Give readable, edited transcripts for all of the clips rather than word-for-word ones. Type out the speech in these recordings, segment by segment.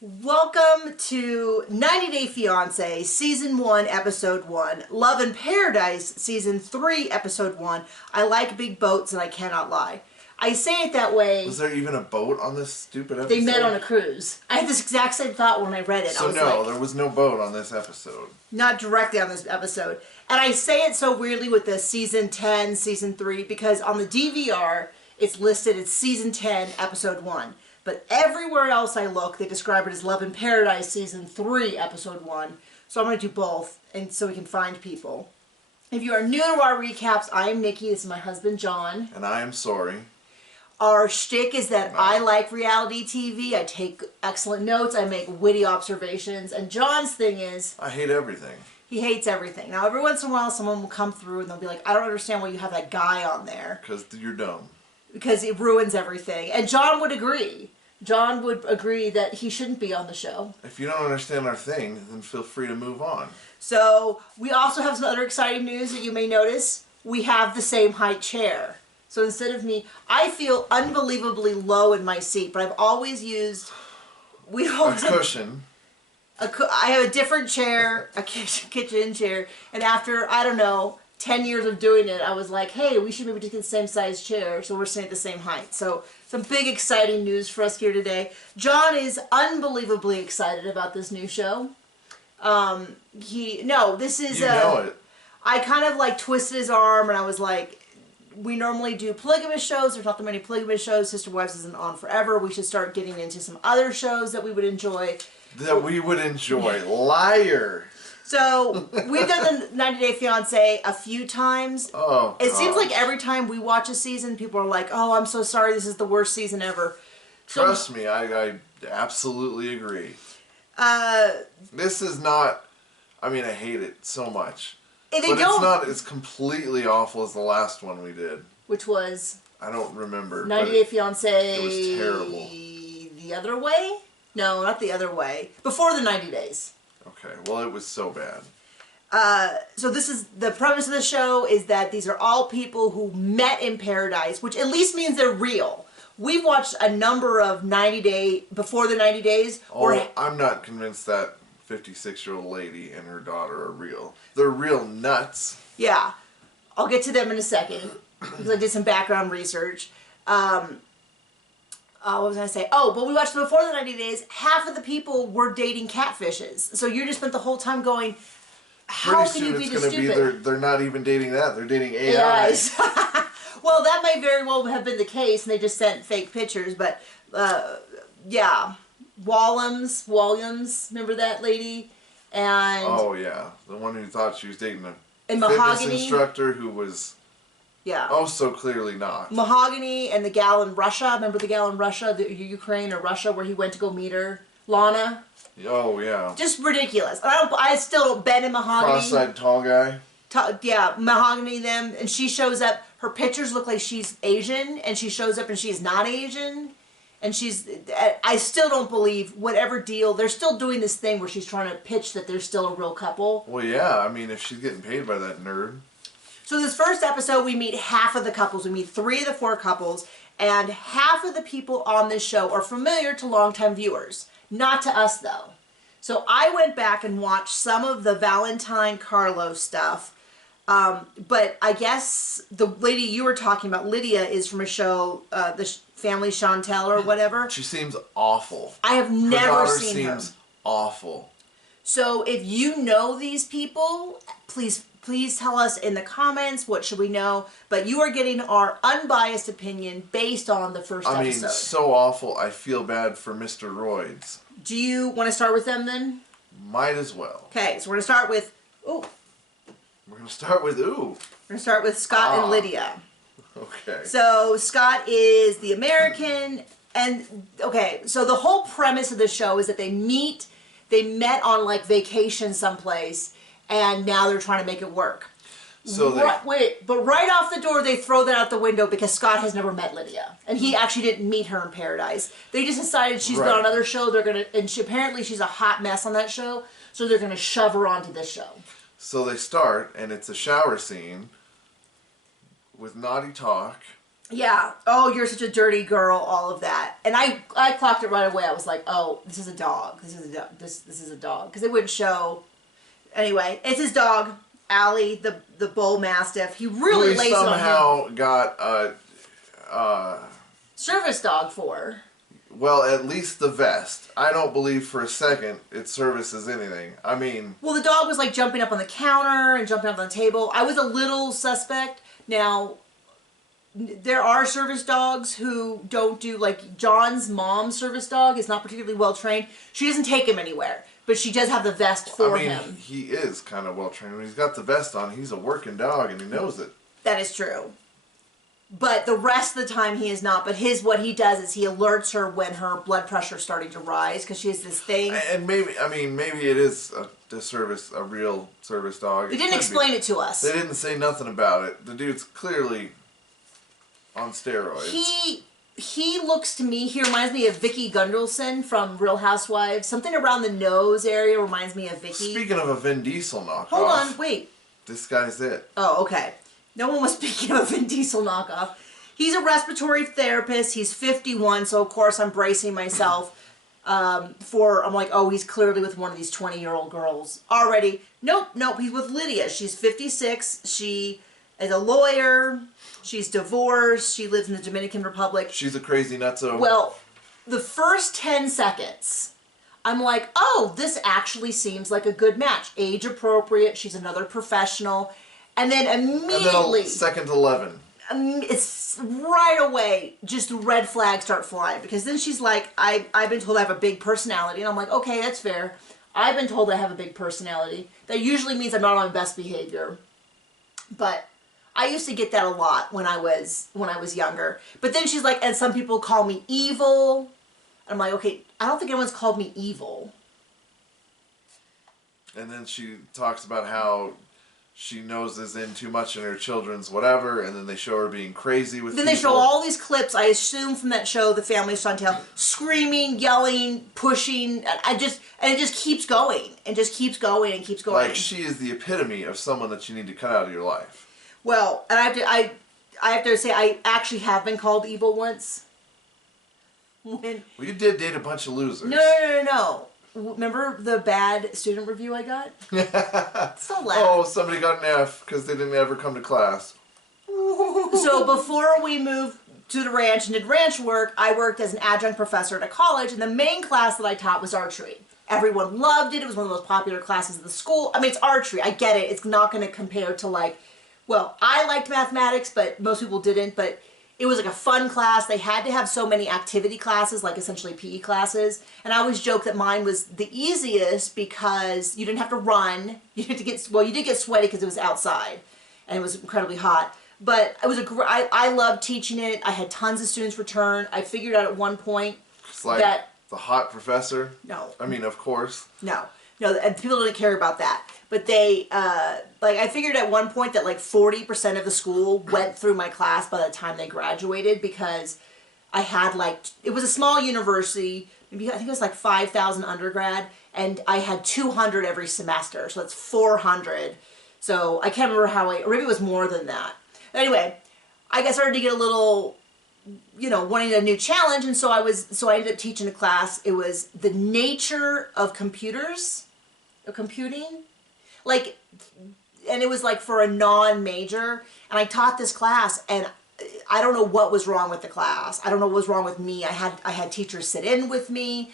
Welcome to 90 Day Fiancé, Season 1, Episode 1, Love in Paradise, Season 3, Episode 1. I like big boats and I cannot lie. I say it that way. Was there even a boat on this stupid episode? They met on a cruise. I had this exact same thought when I read it. So there was no boat on this episode. Not directly on this episode. And I say it so weirdly with the Season 10, Season 3, because on the DVR, it's listed as Season 10, Episode 1. But everywhere else I look, they describe it as Love in Paradise Season 3, Episode 1. So I'm going to do both, and so we can find people. If you are new to our recaps, I am Nikki. This is my husband, John. And I am sorry. Our shtick is that I like reality TV. I take excellent notes. I make witty observations. And John's thing is... I hate everything. He hates everything. Now, every once in a while, someone will come through and they'll be like, I don't understand why you have that guy on there. Because you're dumb. Because it ruins everything. And John would agree. John would agree that he shouldn't be on the show. If you don't understand our thing, then feel free to move on. So, we also have some other exciting news that you may notice. We have the same height chair. So instead of me, I feel unbelievably low in my seat, but I've always used... A cushion. I have a different chair, a kitchen chair, and after, I don't know, 10 years of doing it, I was like, hey, we should maybe just get the same size chair, so we're sitting at the same height. So, some big exciting news for us here today. John is unbelievably excited about this new show. This is... You know it. I kind of like twisted his arm, and I was like, we normally do polygamous shows. There's not that many polygamous shows. Sister Wives isn't on forever. We should start getting into some other shows that we would enjoy. That we would enjoy. Liar! So, we've done the 90 Day Fiancé a few times. Oh, It seems like every time we watch a season, people are like, oh, I'm so sorry, this is the worst season ever. Trust me, I absolutely agree. This is not... I mean, I hate it so much. It's not as completely awful as the last one we did. Which was? I don't remember. 90 Day Fiancé... It was terrible. The other way? No, not the other way. Before the 90 days. Okay, well, it was so bad. So this is, the premise of the show is that these are all people who met in paradise, which at least means they're real. We've watched a number of before the 90 days. I'm not convinced that 56-year-old lady and her daughter are real. They're real nuts. Yeah. I'll get to them in a second, because I did some background research. What was I going to say? Oh, but we watched before the 90 days, half of the people were dating catfishes. So you just spent the whole time going, how can you be this stupid? They're not even dating that. They're dating AIs. Well, that might very well have been the case, and they just sent fake pictures. But, yeah. Williams, remember that lady? And oh, yeah. The one who thought she was dating a fitness instructor who was... Yeah. Oh, so clearly not. Mahogany and the gal in Russia. Remember the gal in Russia, the Ukraine or Russia, where he went to go meet her? Lana. Oh, yeah. Just ridiculous. I still don't bet in Mahogany. Cross-eyed tall guy. Yeah, Mahogany them. And she shows up. Her pictures look like she's Asian. And she shows up and she's not Asian. And I still don't believe whatever deal. They're still doing this thing where she's trying to pitch that they're still a real couple. Well, yeah. I mean, if she's getting paid by that nerd. So this first episode, we meet half of the couples. We meet 3 of the 4 couples, and half of the people on this show are familiar to longtime viewers. Not to us, though. So I went back and watched some of the Valentine Carlos stuff, but I guess the lady you were talking about, Lydia, is from a show, the Family Chantel or whatever. She seems awful. I have never seen her. Her daughter seems awful. So if you know these people, please tell us in the comments, what should we know? But you are getting our unbiased opinion based on the first episode. I mean, so awful, I feel bad for Mr. Roids. Do you want to start with them then? Might as well. Okay, so we're going to start with... Ooh. We're going to start with ooh. We're going to start with Scott and Lydia. Okay. So Scott is the American, and okay, so the whole premise of the show is that they met on like vacation someplace, and now they're trying to make it work. So but right off the door they throw that out the window because Scott has never met Lydia, and he actually didn't meet her in Paradise. They just decided she's been on another show. Apparently she's a hot mess on that show, so they're gonna shove her onto this show. So they start, and it's a shower scene with naughty talk. Yeah. Oh, you're such a dirty girl. All of that, and I clocked it right away. I was like, oh, this is a dog. This is a dog. This is a dog because it wouldn't show. Anyway, it's his dog, Allie, the bull mastiff. He really lays it on him. Somehow got a service dog for. Well, at least the vest. I don't believe for a second it services anything. I mean... Well, the dog was like jumping up on the counter and jumping up on the table. I was a little suspect. Now, there are service dogs who don't do... Like, John's mom's service dog is not particularly well trained. She doesn't take him anywhere. But she does have the vest for him. He is kind of well trained. When he's got the vest on, he's a working dog and he knows it. That is true. But the rest of the time he is not. But what he does is he alerts her when her blood pressure is starting to rise because she has this thing. And maybe it is a real service dog. They didn't explain it to us. They didn't say nothing about it. The dude's clearly on steroids. He looks to me, he reminds me of Vicki Gundelson from Real Housewives. Something around the nose area reminds me of Vicki. Speaking of a Vin Diesel knockoff. Hold on, wait. This guy's it. Oh, okay. No one was speaking of a Vin Diesel knockoff. He's a respiratory therapist. He's 51, so of course I'm bracing myself I'm like, oh, he's clearly with one of these 20-year-old girls already. Nope, he's with Lydia. She's 56. She is a lawyer. She's divorced. She lives in the Dominican Republic. She's a crazy nutso. Well, the first 10 seconds, I'm like, oh, this actually seems like a good match. Age appropriate. She's another professional. And then immediately... second 11. It's right away, just red flags start flying. Because then she's like, I've been told I have a big personality. And I'm like, okay, that's fair. I've been told I have a big personality. That usually means I'm not on my best behavior. But... I used to get that a lot when I was younger. But then she's like, and some people call me evil. And I'm like, okay, I don't think anyone's called me evil. And then she talks about how she noses in too much in her children's whatever, and then they show her being crazy with Then people. they show all these clips, I assume from that show, The Family of Chantel, screaming, yelling, pushing, and it just keeps going, and just keeps going and keeps going. Like, she is the epitome of someone that you need to cut out of your life. Well, and I have to say, I actually have been called evil once. Well, you did date a bunch of losers. No. Remember the bad student review I got? So loud. Oh, somebody got an F because they didn't ever come to class. So before we moved to the ranch and did ranch work, I worked as an adjunct professor at a college, and the main class that I taught was archery. Everyone loved it. It was one of the most popular classes of the school. I mean, it's archery. I get it. It's not going to compare to I liked mathematics, but most people didn't, but it was like a fun class. They had to have so many activity classes, like essentially PE classes. And I always joke that mine was the easiest because you didn't have to run. You did get sweaty because it was outside and it was incredibly hot. But it was I loved teaching it. I had tons of students return. I figured out at one point that the hot professor. No. I mean, of course. No, and people didn't care about that. But they, I figured at one point that 40% of the school went through my class by the time they graduated because I had it was a small university, maybe I think it was 5,000 undergrad, and I had 200 every semester, so that's 400. So I can't remember or maybe it was more than that. But anyway, I started to get a little, wanting a new challenge, and so I ended up teaching a class. It was the nature of computing. And it was for a non-major, and I taught this class, and I don't know what was wrong with the class. I don't know what was wrong with me. I had teachers sit in with me.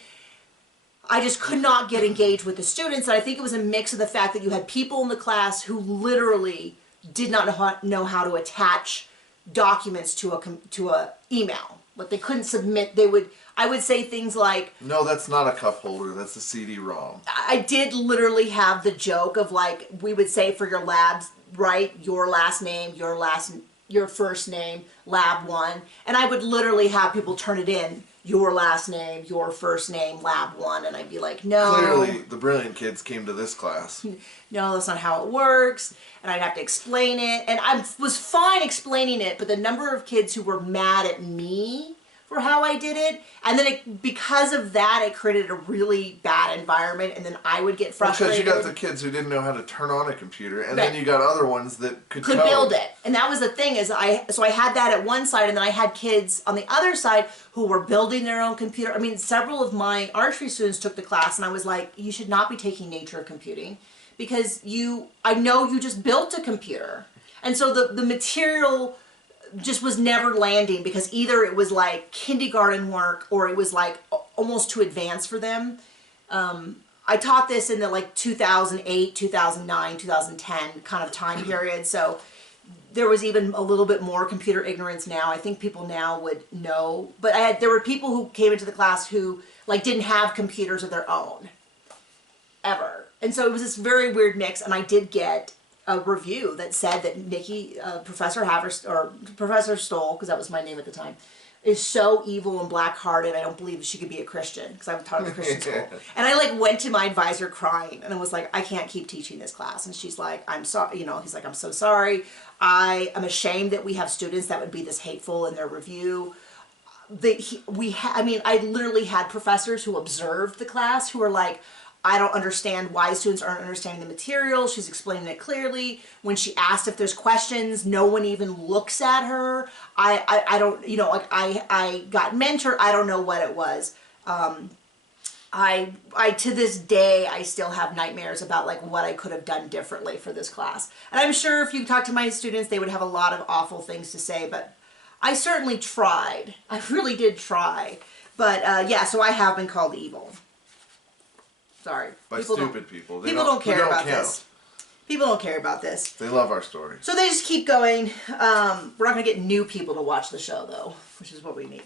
I just could not get engaged with the students, and I think it was a mix of the fact that you had people in the class who literally did not know how to attach documents to a email. They couldn't submit. I would say things like, no, that's not a cup holder, that's a CD-ROM. I did literally have the joke of we would say for your labs, write your last name, your first name, lab 1, and I would literally have people turn it in, your last name, your first name, lab 1, and I'd be like, no. Clearly, the brilliant kids came to this class. No, that's not how it works, and I'd have to explain it, and I was fine explaining it, but the number of kids who were mad at me for how I did it. And then because of that, it created a really bad environment, and then I would get frustrated. Because you got the kids who didn't know how to turn on a computer, and then you got other ones that could build it. And that was the thing, is so I had that at one side, and then I had kids on the other side who were building their own computer. I mean, several of my archery students took the class, and I was like, you should not be taking nature of computing, because I know you just built a computer. And so the material just was never landing, because either it was like kindergarten work or it was like almost too advanced for them. I taught this in the like 2008, 2009, 2010 kind of time period. So there was even a little bit more computer ignorance now. I think people now would know, but there were people who came into the class who like didn't have computers of their own ever. And so it was this very weird mix, and I did get a review that said that Nikki, Professor Stoll, because that was my name at the time, is so evil and black-hearted. I don't believe she could be a Christian, because I was taught at a Christian school. And I like went to my advisor crying, and I was like, I can't keep teaching this class. And she's like, I'm sorry, he's like, I'm so sorry. I am ashamed that we have students that would be this hateful in their review. I literally had professors who observed the class who were like, I don't understand why students aren't understanding the material. She's explaining it clearly. When she asked if there's questions, no one even looks at her. I don't, I got mentored. I don't know what it was. I to this day, I still have nightmares about like what I could have done differently for this class. And I'm sure if you talk to my students, they would have a lot of awful things to say, but I certainly tried. I really did try. But yeah, so I have been called evil. Sorry. By stupid people. People don't care about this. People don't care about this. They love our story. So they just keep going. We're not going to get new people to watch the show, though, which is what we need.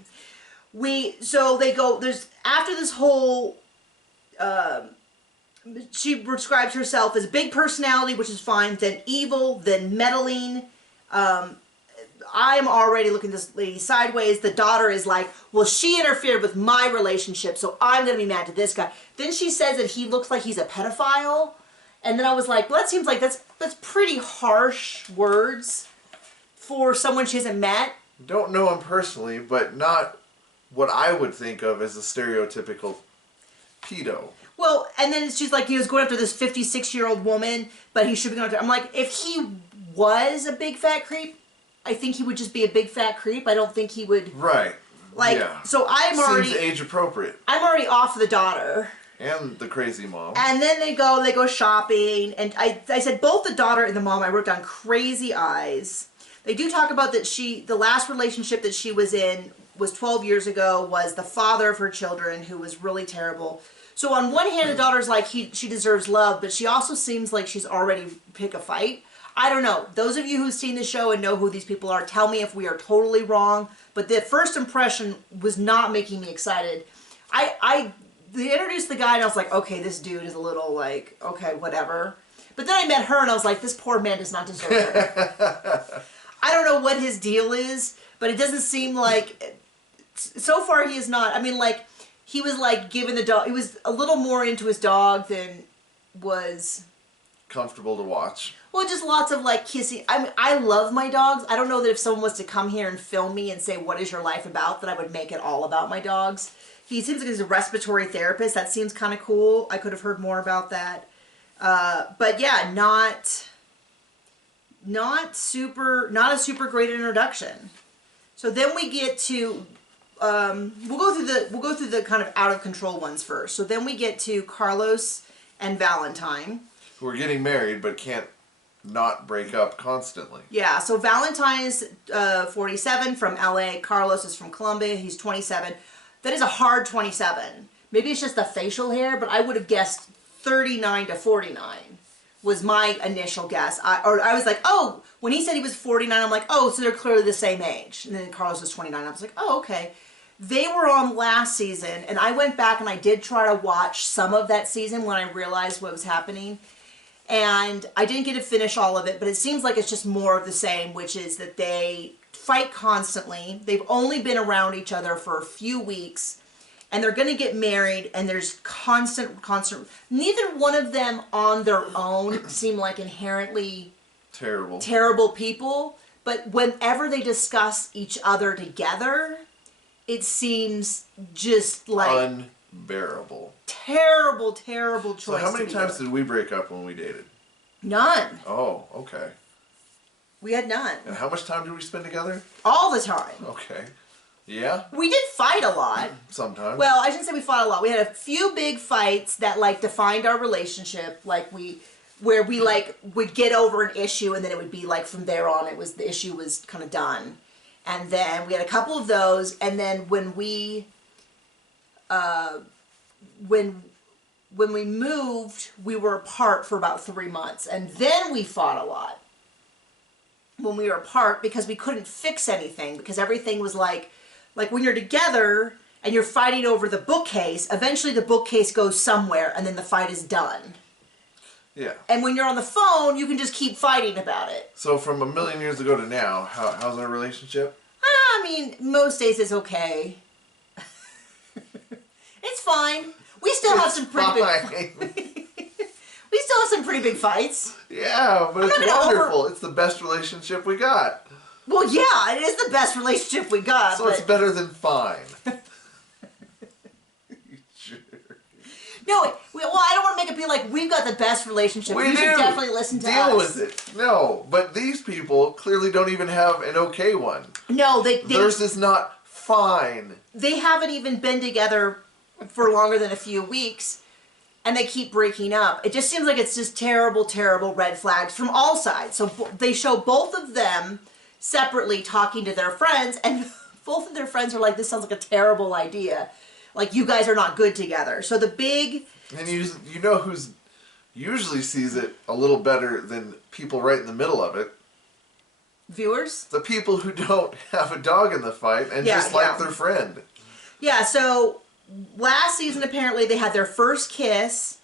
So they go, after this whole, she describes herself as big personality, which is fine, then evil, then meddling. I'm already looking at this lady sideways. The daughter is like, well, she interfered with my relationship, so I'm going to be mad to this guy. Then she says that he looks like he's a pedophile. And then I was like, well, that seems like that's pretty harsh words for someone she hasn't met. Don't know him personally, but not what I would think of as a stereotypical pedo. Well, and then she's like, he was going after this 56-year-old woman, but he should be going after... I'm like, if he was a big fat creep, I think he would just be a big fat creep. I don't think he would... Right. Like, yeah. So I'm already... Seems age appropriate. I'm already off the daughter. And the crazy mom. And then they go shopping. And I said both the daughter and the mom, I wrote down crazy eyes. They do talk about that the last relationship that she was in was 12 years ago, was the father of her children, who was really terrible. So on one hand, the daughter's like, she deserves love, but she also seems like she's already picked a fight. I don't know. Those of you who've seen the show and know who these people are, tell me if we are totally wrong. But the first impression was not making me excited. They introduced the guy and I was like, okay, this dude is a little like, okay, whatever. But then I met her and I was like, this poor man does not deserve her. I don't know what his deal is, but it doesn't seem like, so far he is not. I mean, like, he was like giving the dog, he was a little more into his dog than was... comfortable to watch. Well, just lots of like kissing. I love my dogs. I don't know that if someone was to come here and film me and say, what is your life about, that I would make it all about my dogs. He seems like he's a respiratory therapist. That seems kind of cool. I could have heard more about that. But yeah, not a super great introduction. So then we get to, we'll go through the kind of out of control ones first. So then we get to Carlos and Valentine, who are getting married but can't not break up constantly. Yeah, so Valentine is 47 from LA. Carlos is from Colombia. He's 27. That is a hard 27. Maybe it's just the facial hair, but I would have guessed 39 to 49 was my initial guess. I was like, oh, when he said he was 49, I'm like, oh, so they're clearly the same age. And then Carlos was 29. I was like, oh, okay. They were on last season, and I went back and I did try to watch some of that season when I realized what was happening. And I didn't get to finish all of it, but it seems like it's just more of the same, which is that they fight constantly. They've only been around each other for a few weeks, and they're going to get married, and there's constant... Neither one of them on their own seem like inherently terrible people, but whenever they discuss each other together, it seems just like unbearable. Terrible, terrible choice. So how many times did we break up when we dated? None. Oh, okay. We had none. And how much time did we spend together? All the time. Okay. Yeah? We did fight a lot. Sometimes. Well, I shouldn't say we fought a lot. We had a few big fights that like defined our relationship. Like where we like would get over an issue and then it would be like from there on the issue was kind of done. And then we had a couple of those, and then when we moved, we were apart for about 3 months, and then we fought a lot when we were apart because we couldn't fix anything, because everything was like when you're together and you're fighting over the bookcase, eventually the bookcase goes somewhere and then the fight is done. Yeah. And when you're on the phone, you can just keep fighting about it. So from a million years ago to now, how's our relationship? I mean, most days it's okay. It's fine. We still have some pretty big we still have some pretty big fights. Yeah, but it's wonderful. It's the best relationship we got. Well, yeah, it is the best relationship we got. So it's better than fine. No, well, I don't want to make it be like we've got the best relationship. You should definitely listen to us. Deal with it. No, but these people clearly don't even have an okay one. No, theirs is not fine. They haven't even been together for longer than a few weeks, and they keep breaking up. It just seems like it's just terrible, terrible red flags from all sides. So they show both of them separately talking to their friends, and both of their friends are like, "This sounds like a terrible idea. Like, you guys are not good together." So the big... And you know who's usually sees it a little better than people right in the middle of it? Viewers? The people who don't have a dog in the fight and just like their friend. Yeah, so last season apparently they had their first kiss.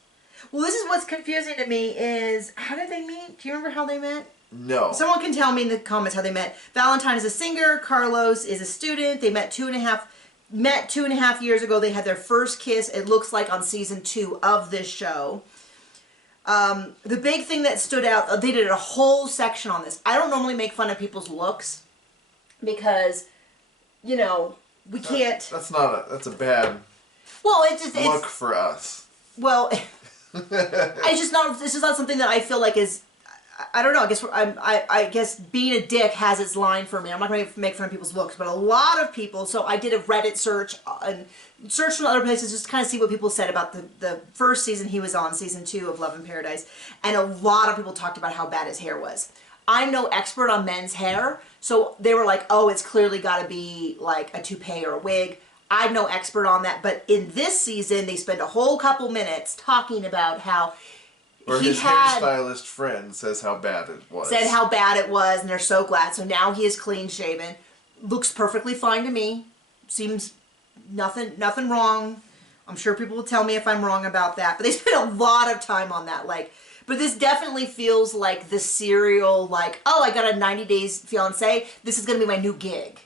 Well, this is what's confusing to me is, how did they meet? Do you remember how they met? No. Someone can tell me in the comments how they met. Valentine is a singer. Carlos is a student. They met 2.5 years ago. They had their first kiss, it looks like, on season 2 of this show. The big thing that stood out, they did a whole section on this. I don't normally make fun of people's looks because, you know, we can't... That's a bad look for us. Well, this is not something that I feel like is... I don't know. I guess being a dick has its line for me. I'm not going to make fun of people's looks, but a lot of people. So I did a Reddit search and searched from other places just to kind of see what people said about the first season he was on, season 2 of Love in Paradise, and a lot of people talked about how bad his hair was. I'm no expert on men's hair, so they were like, "Oh, it's clearly got to be like a toupee or a wig." I'm no expert on that, but in this season, they spent a whole couple minutes talking about how. Or his hairstylist friend says how bad it was. Said how bad it was, and they're so glad. So now he is clean shaven. Looks perfectly fine to me. Seems nothing wrong. I'm sure people will tell me if I'm wrong about that. But they spent a lot of time on that. But this definitely feels like the serial, like, oh, I got a 90 Days Fiancé. This is going to be my new gig.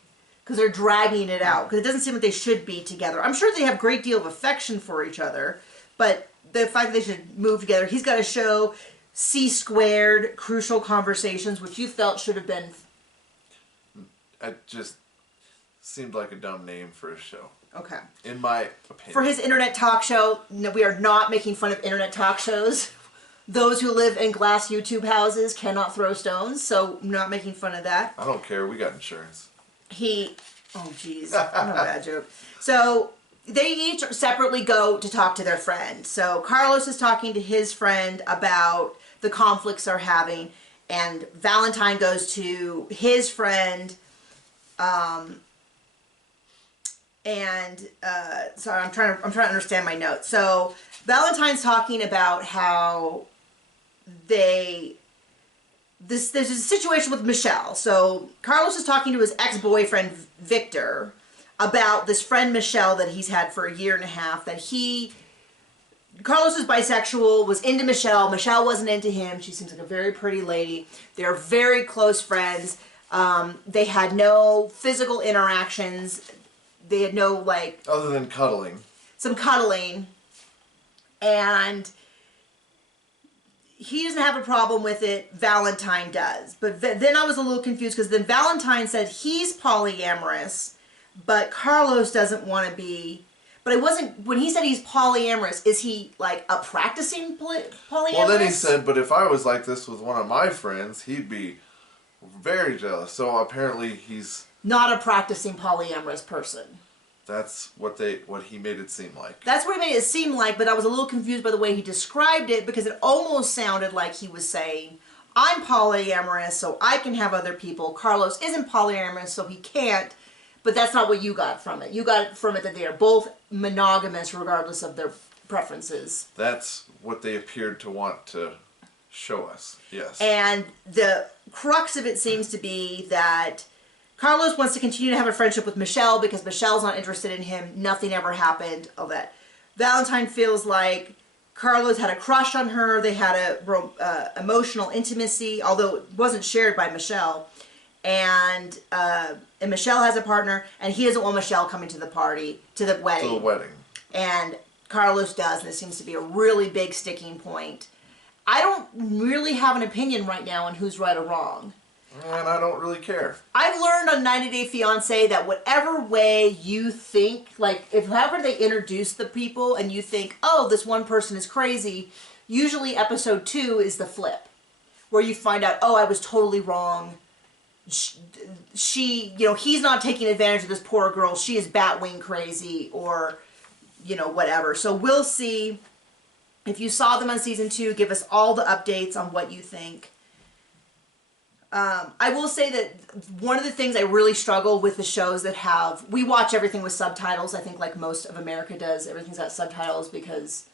Because they're dragging it out. Because it doesn't seem like they should be together. I'm sure they have a great deal of affection for each other. But the fact that they should move together. He's got a show, C2, Crucial Conversations, which you felt should have been... It just seemed like a dumb name for a show. Okay. In my opinion. For his internet talk show, no, we are not making fun of internet talk shows. Those who live in glass YouTube houses cannot throw stones, so I'm not making fun of that. I don't care. We got insurance. Oh, jeez. What a bad joke. So... they each separately go to talk to their friend. So Carlos is talking to his friend about the conflicts they're having, and Valentine goes to his friend. Sorry, I'm trying to understand my notes. So Valentine's talking about how there's a situation with Michelle. So Carlos is talking to his ex-boyfriend Victor about this friend Michelle that he's had for 1.5 years, that Carlos is bisexual, was into Michelle. Michelle wasn't into him. She seems like a very pretty lady. They're very close friends. They had no physical interactions. They had no, like... other than cuddling. Some cuddling. And he doesn't have a problem with it. Valentine does. But then I was a little confused because then Valentine said he's polyamorous, but Carlos doesn't want to be. But it wasn't, when he said he's polyamorous, is he like a practicing polyamorous? Well, then he said, but if I was like this with one of my friends, he'd be very jealous. So apparently he's not a practicing polyamorous person. That's what he made it seem like. That's what he made it seem like, but I was a little confused by the way he described it, because it almost sounded like he was saying, I'm polyamorous, so I can have other people. Carlos isn't polyamorous, so he can't. But that's not what you got from it. You got from it that they are both monogamous regardless of their preferences. That's what they appeared to want to show us, yes. And the crux of it seems to be that Carlos wants to continue to have a friendship with Michelle because Michelle's not interested in him. Nothing ever happened, all that. Valentine feels like Carlos had a crush on her. They had a emotional intimacy, although it wasn't shared by Michelle. And Michelle has a partner, and he doesn't want Michelle coming to the party, to the wedding. To the wedding. And Carlos does, and it seems to be a really big sticking point. I don't really have an opinion right now on who's right or wrong. And I don't really care. I've learned on 90 Day Fiancé that whatever way you think, like, if however they introduce the people and you think, oh, this one person is crazy, usually episode 2 is the flip. Where you find out, oh, I was totally wrong. She, you know, he's not taking advantage of this poor girl. She is Batwing crazy, or, you know, whatever. So we'll see. If you saw them on season 2, give us all the updates on what you think. I will say that one of the things I really struggle with the shows that have, we watch everything with subtitles. I think like most of America does. Everything's got subtitles because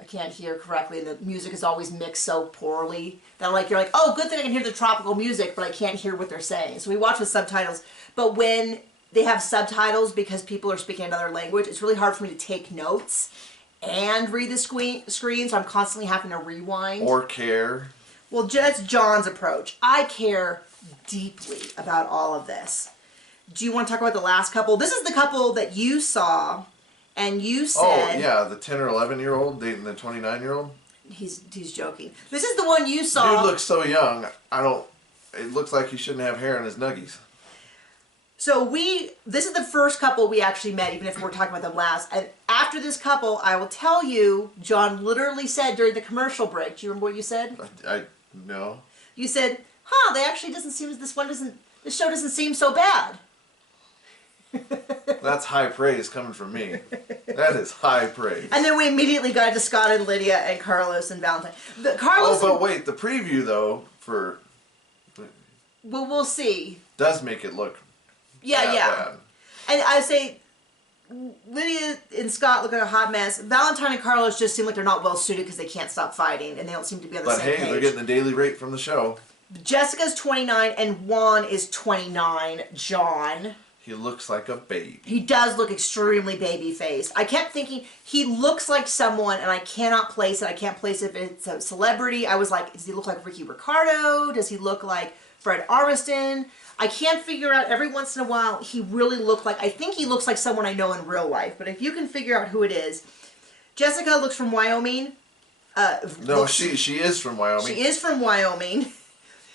I can't hear correctly, and the music is always mixed so poorly that like you're like, oh, good thing I can hear the tropical music, but I can't hear what they're saying. So we watch with subtitles. But when they have subtitles because people are speaking another language, it's really hard for me to take notes and read the screen, so I'm constantly having to rewind. Or care. Well, that's John's approach. I care deeply about all of this. Do you want to talk about the last couple? This is the couple that you saw. And you said... Oh, yeah, the 10 or 11-year-old dating the 29-year-old? He's joking. This is the one you saw... Dude looks so young, it looks like he shouldn't have hair in his nuggies. So this is the first couple we actually met, even if we're talking about them last. And after this couple, I will tell you, John literally said during the commercial break, do you remember what you said? No. You said, they actually doesn't seem, this show doesn't seem so bad. That's high praise coming from me. That is high praise. And then we immediately got to Scott and Lydia and Carlos and Valentine. But wait, the preview though well, we'll see. Does make it look bad. And I say Lydia and Scott look like a hot mess. Valentine and Carlos just seem like they're not well suited because they can't stop fighting and they don't seem to be on the same page. But hey, they're getting the daily rate from the show. Jessica's 29 and Juan is 29. John. He looks like a baby. He does look extremely baby-faced. I kept thinking, he looks like someone, and I cannot place it. I can't place it if it's a celebrity. I was like, does he look like Ricky Ricardo? Does he look like Fred Armisen? I can't figure out. Every once in a while, he really looked like, I think he looks like someone I know in real life. But if you can figure out who it is. Jessica looks from Wyoming. She is from Wyoming. She is from Wyoming.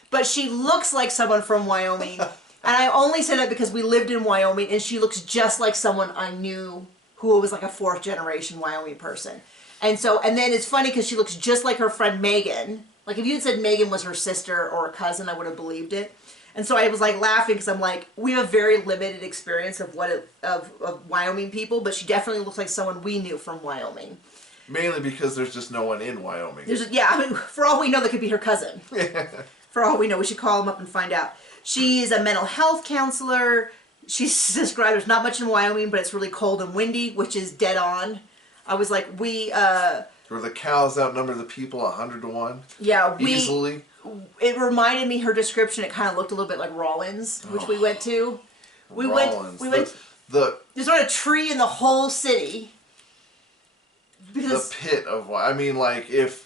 But she looks like someone from Wyoming. And I only say that because we lived in Wyoming, and she looks just like someone I knew who was like a 4th generation Wyoming person. And then it's funny because she looks just like her friend Megan. Like if you had said Megan was her sister or a cousin, I would have believed it. And so I was like laughing because I'm like, we have a very limited experience of Wyoming people, but she definitely looks like someone we knew from Wyoming. Mainly because there's just no one in Wyoming. I mean, for all we know, that could be her cousin. For all we know, we should call them up and find out. She's a mental health counselor. She's described, there's not much in Wyoming, but it's really cold and windy, which is dead on. I was like, where the cows outnumber the people 100-1? Yeah, easily. It reminded me, her description, it kind of looked a little bit like Rollins, which we went to. We went, there's not a tree in the whole city. The pit of, I mean, like, if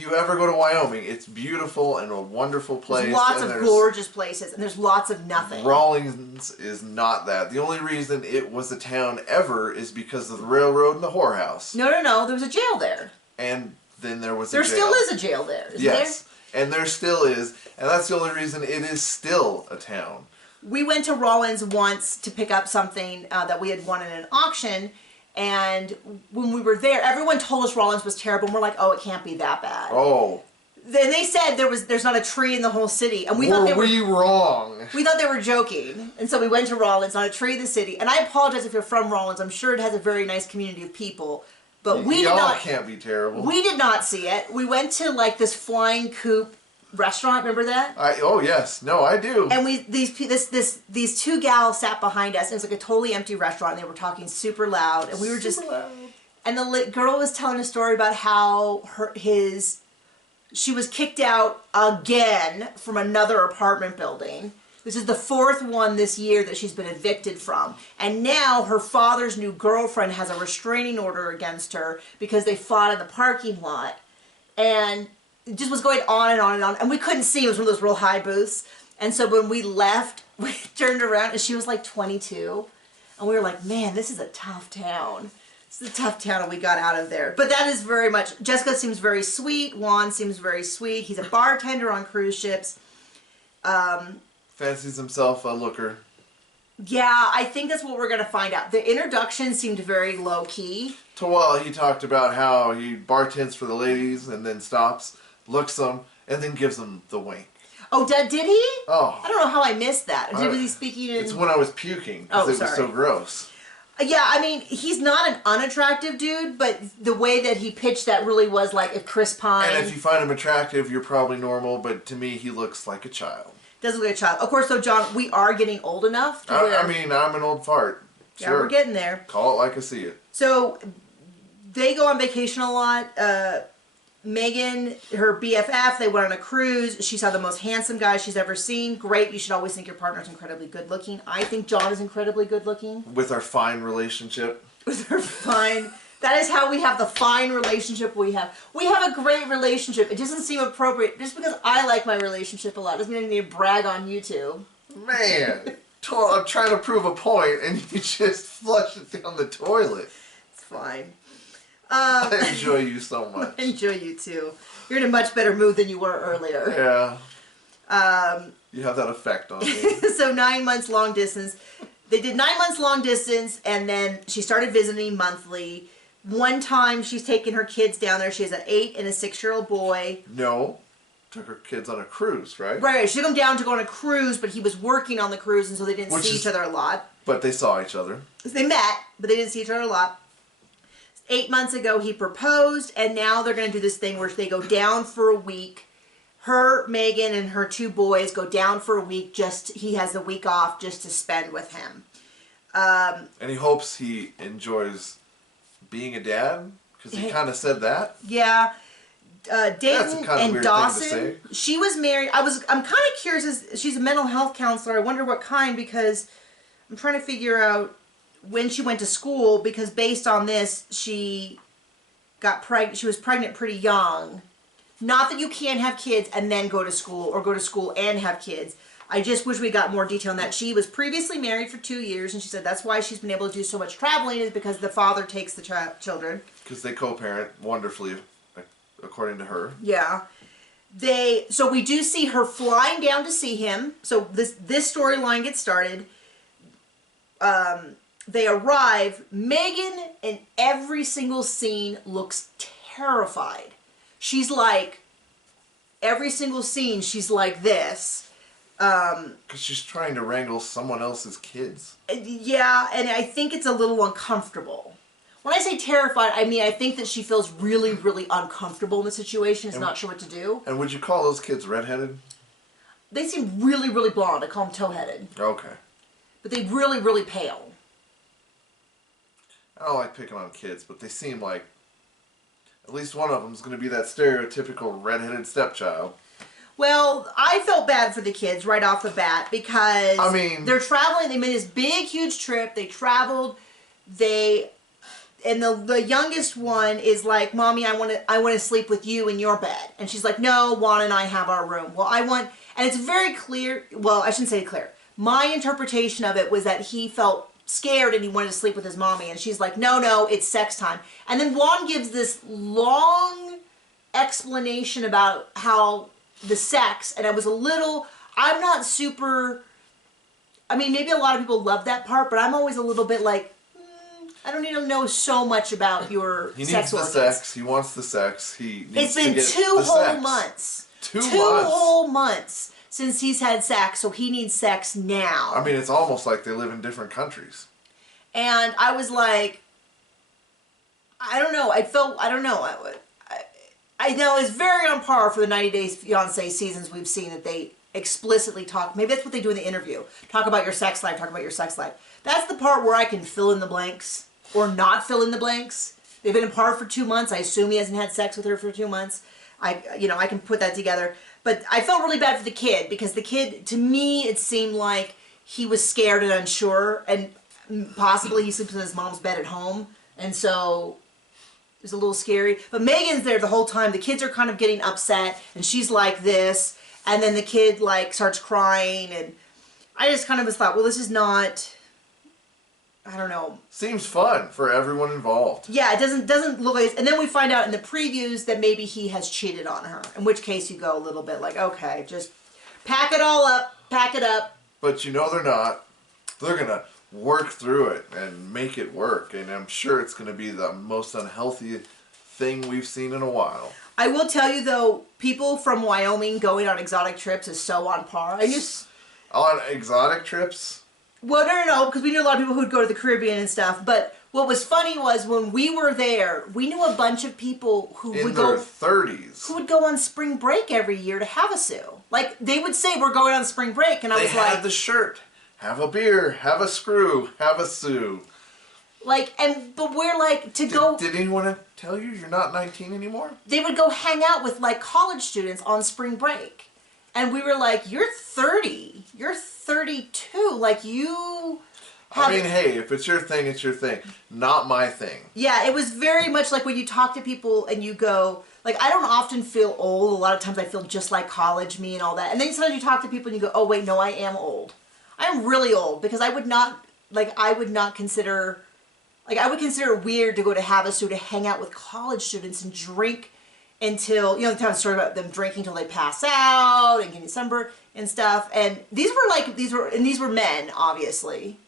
you ever go to Wyoming, it's beautiful and a wonderful place. There's lots of gorgeous places, and there's lots of nothing. Rawlins is not that. The only reason it was a town ever is because of the railroad and the whorehouse. No. There was a jail there. And then there was a jail. There still is a jail there, isn't there? Yes, and there still is. And that's the only reason it is still a town. we went to Rollins once to pick up something that we had won in an auction. And when we were there, everyone told us Rollins was terrible. And we're like, oh, it can't be that bad. Oh. Then they said there's not a tree in the whole city. And we thought they were wrong. We thought they were joking. And so we went to Rollins, not a tree in the city. And I apologize if you're from Rollins. I'm sure it has a very nice community of people. But we did not. Can't be terrible. We did not see it. We went to like this flying coop restaurant. Remember that? Oh yes, no, I do. And these two gals sat behind us. And it was like a totally empty restaurant. And they were talking super loud, and we were just. Loud. And the girl was telling a story about how she was kicked out again from another apartment building. This is the 4th one this year that she's been evicted from. And now her father's new girlfriend has a restraining order against her because they fought in the parking lot. And it just was going on and on and on. And we couldn't see. It was one of those real high booths. And so when we left, we turned around and she was like 22. And we were like, man, this is a tough town. It's a tough town, and we got out of there. But that is very much, Jessica seems very sweet. Juan seems very sweet. He's a bartender on cruise ships. Fancies himself a looker. Yeah, I think that's what we're going to find out. The introduction seemed very low-key. Well, he talked about how he bartends for the ladies and then stops, looks them, and then gives them the wink. Oh, did he? Oh. I don't know how I missed that. Was he speaking in... It's when I was puking, because it was so gross. Yeah, I mean, he's not an unattractive dude, but the way that he pitched that really was like a Chris Pine. And if you find him attractive, you're probably normal, but to me, he looks like a child. Does look like a child. Of course, though, John, we are getting old enough to I mean, I'm an old fart. Sure. Yeah, we're getting there. Call it like I see it. So, they go on vacation a lot. Megan, her BFF, they went on a cruise. She saw the most handsome guy she's ever seen. Great. You should always think your partner's incredibly good looking. I think John is incredibly good looking. With our fine relationship. With our fine... That is how we have the fine relationship we have. We have a great relationship. It doesn't seem appropriate. Just because I like my relationship a lot doesn't mean I need to brag on you two. Man, I'm trying to prove a point and you just flush it down the toilet. It's fine. I enjoy you so much. I enjoy you too. You're in a much better mood than you were earlier. Yeah. You have that effect on me. So 9 months long distance. They did 9 months long distance, and then she started visiting monthly. One time she's taken her kids down there. She has an 8 and a 6-year-old boy. No. Took her kids on a cruise, right? Right. She took them down to go on a cruise, but he was working on the cruise, and so they didn't see each other a lot. But they saw each other. They met, but they didn't see each other a lot. 8 months ago, he proposed, and now they're going to do this thing where they go down for a week. Her, Megan, and her 2 boys go down for a week. He has a week off just to spend with him. And he hopes he enjoys being a dad, because he kind of said that. Yeah. Dayton and Dawson. She was married. I'm kind of curious. She's a mental health counselor. I wonder what kind, because I'm trying to figure out when she went to school, because based on this, she was pregnant pretty young. Not that you can't have kids and then go to school, or go to school and have kids. I just wish we got more detail on that. She was previously married for 2 years, and she said that's why she's been able to do so much traveling, is because the father takes the children. Because they co-parent wonderfully, according to her. Yeah. So we do see her flying down to see him. So this storyline gets started. They arrive. Megan, in every single scene, looks terrified. She's like, every single scene, she's like this. Because she's trying to wrangle someone else's kids. Yeah, and I think it's a little uncomfortable. When I say terrified, I mean I think that she feels really, really uncomfortable in the situation. Is not sure what to do. And would you call those kids redheaded? They seem really, really blonde. I call them tow-headed. Okay. But they really, really pale. I don't like picking on kids, but they seem like at least one of them is going to be that stereotypical redheaded stepchild. Well, I felt bad for the kids right off the bat, because they're traveling. They made this big, huge trip. They traveled. And the youngest one is like, Mommy, I want to sleep with you in your bed. And she's like, no, Juan and I have our room. Well, and it's very clear. Well, I shouldn't say clear. My interpretation of it was that he felt scared and he wanted to sleep with his mommy. And she's like, no, it's sex time. And then Juan gives this long explanation about how the sex, and I was I'm not super I mean, maybe a lot of people love that part, but I'm always a little bit like, I don't need to know so much about your sex organs. He needs the sex. He wants the sex. It's been 2 whole months. 2 whole months since he's had sex, so he needs sex now. I mean, it's almost like they live in different countries. And I was like, I don't know. I don't know. I know it's very on par for the 90 Days Fiancé seasons we've seen that they explicitly talk. Maybe that's what they do in the interview. Talk about your sex life. Talk about your sex life. That's the part where I can fill in the blanks or not fill in the blanks. They've been apart for 2 months. I assume he hasn't had sex with her for 2 months. I can put that together. But I felt really bad for the kid because the kid, to me, it seemed like he was scared and unsure, and possibly he sleeps in his mom's bed at home, and so it was a little scary. But Megan's there the whole time. The kids are kind of getting upset, and she's like this, and then the kid like starts crying, and I just kind of thought, well, this is not, I don't know. Seems fun for everyone involved. Yeah, it doesn't look like. And then we find out in the previews that maybe he has cheated on her. In which case, you go a little bit like, okay, just pack it all up, pack it up. But you know they're not. They're gonna work through it and make it work. And I'm sure it's gonna be the most unhealthy thing we've seen in a while. I will tell you though, people from Wyoming going on exotic trips is so on par. On exotic trips? Well, no, because we knew a lot of people who'd go to the Caribbean and stuff. But what was funny was when we were there, we knew a bunch of people who would go in their 30s, who would go on spring break every yeir to Havasu. Like they would say, "We're going on spring break," and I was like, "They had the shirt, have a beer, have a screw, have a sue." Like, but we're like go. Did anyone tell you you're not 19 anymore? They would go hang out with like college students on spring break. And we were like, you're 30. You're 32. Like, you have... I mean, hey, if it's your thing, it's your thing. Not my thing. Yeah, it was very much like when you talk to people and you go... Like, I don't often feel old. A lot of times I feel just like college me and all that. And then sometimes you talk to people and you go, oh, wait, no, I am old. I am really old because I would not consider... Like, I would consider it weird to go to Havasu to hang out with college students and drink... until, you know, the story about them drinking until they pass out and getting sunburned and stuff. And these were men, obviously.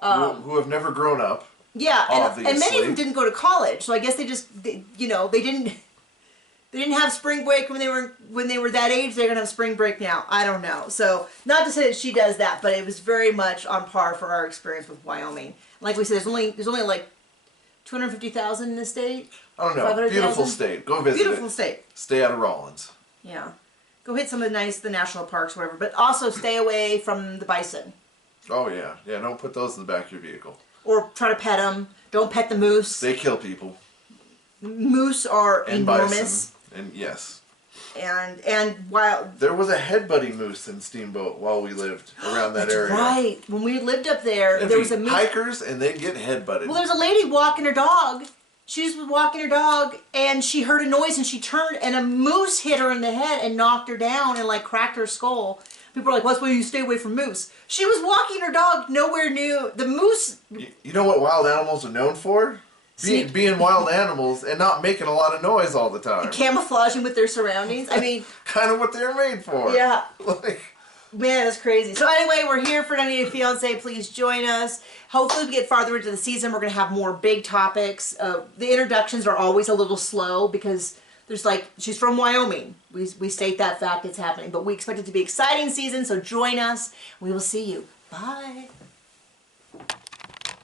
Who have never grown up. Yeah, and many of them didn't go to college, so I guess they didn't have spring break when they were that age. They're gonna have spring break now. I don't know. So not to say that she does that, but it was very much on par for our experience with Wyoming. Like we said, there's only like 250,000 in the state. I don't know. Beautiful state. Go visit it. Beautiful state. Stay out of Rollins. Yeah. Go hit some of the national parks, whatever. But also stay away from the bison. Oh, yeah. Yeah, don't put those in the back of your vehicle. Or try to pet them. Don't pet the moose. They kill people. Moose are enormous. Bison. And yes. And while... There was a head-butting moose in Steamboat while we lived around that area. Right. When we lived up there, there was a moose... hikers, and they'd get head-butted. Well, there was a lady walking her dog. She was walking her dog, and she heard a noise, and she turned, and a moose hit her in the head and knocked her down and, like, cracked her skull. People were like, well, that's why you stay away from moose. She was walking her dog nowhere near the moose. You know what wild animals are known for? Being wild animals and not making a lot of noise all the time. Camouflaging with their surroundings. I mean... kind of what they're made for. Yeah. Like... Man, that's crazy. So anyway, we're here for 90 Day Fiancé. Please join us. Hopefully we get farther into the season. We're going to have more big topics. The introductions are always a little slow because there's like, she's from Wyoming. We state that fact, it's happening. But we expect it to be an exciting season, so join us. We will see you. Bye.